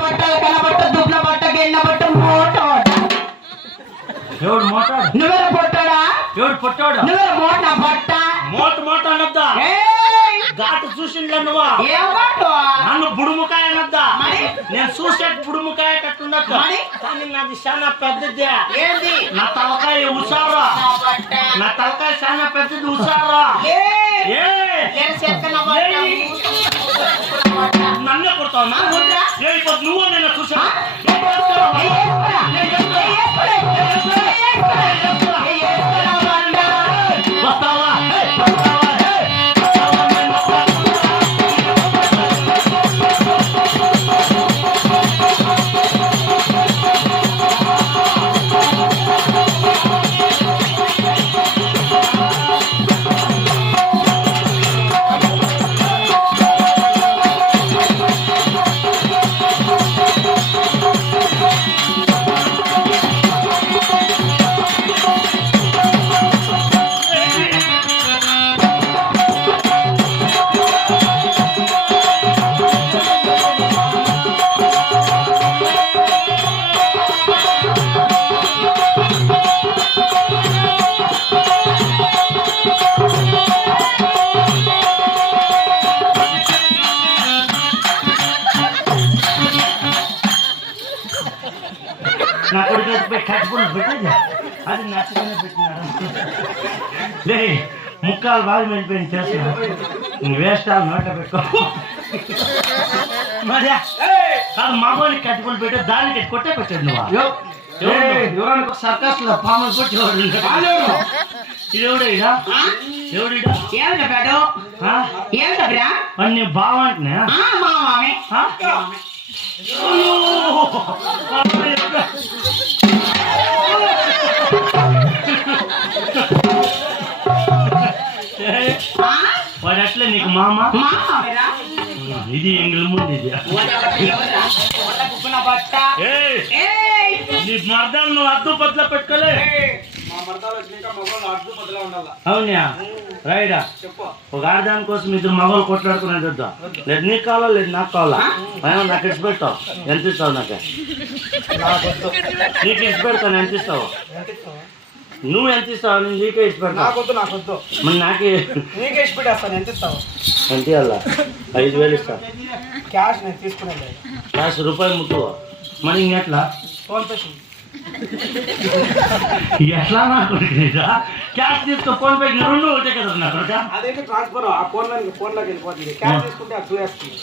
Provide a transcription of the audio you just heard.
బట్టలు కనబట్ట దుబ్బల బట్ట గిన్నె బట్ట మోటో ఎవడు మోట నువ్వే పొట్టాడా ఎవడు పొట్టాడు నువ్వే మోట బట్ట మోట మోట అనొద్దా ఘాటు చూసిండ్లా నువ్వా నన్ను బుడుముకాయ అనొద్దా నేను చూసే బుడుముకాయ కట్టుండొచ్చు కానీ నాది చాలా పెద్దది ఏంది నా తలకాయ ఉసారా నా తలకాయ చాలా పెద్దది ఉసారా నన్నే కొడతావు ఇప్పుడు నువ్వు నేను చూసా వస్తావా నా కొడుకు కట్టుకుని పెట్టేది అది నచ్చగానే పెట్టినాడు లే ముక్కాలు బాగా వెళ్ళిపోయింది చేస్తున్నా నువ్వు వేస్తావు నోట్లో పెట్టుకో మరి కాదు మగవానికి కట్టుకుని పెట్టే దానికి కొట్టే పెట్టాడు నువ్వు ఎవరైనా సర్కస్ లో పాములు కొట్టి ఎవడైనా ఎవడిడా అన్ని బాగుంటున్నా వాడు అట్లే నీకు మామ ఇది ఎంగిల్ ముందు ఇది నీ మర్దాలు నువ్వు అద్దు పట్ల పెట్టుకోలే అవునా రైడా ఒక ఆడదాని కోసం ఇద్దరు మగవాళ్ళు కొట్లాడుకునే చూద్దాం లేదు నీకు కావాలా లేదు నాకు కావాలా నాకు ఇచ్చి పెట్టావు ఎంత ఇస్తావు నాకు నీకు ఇచ్చి పెడతాను ఎంత ఇస్తావు నువ్వు ఎంత ఇస్తావు నేను నీకే ఇచ్చి పెడతావు మరి నాకే ఎంత ఇస్తావు ఎంత ఇవ్వాలా 5,000 ఇస్తా క్యాష్ నేను తీసుకునేది క్యాష్ రూపాయి ముట్టువా మరి ఇంకెట్లా ఎట్లా నాకు క్యాష్ తీసుకో ఫోన్ పే 2 ఒకటే కదా నాకు అదైతే ట్రాన్స్ఫర్ ఆ ఫోన్లోకి వెళ్ళిపోతుంది క్యాష్ తీసుకుంటే అది చూసేస్తుంది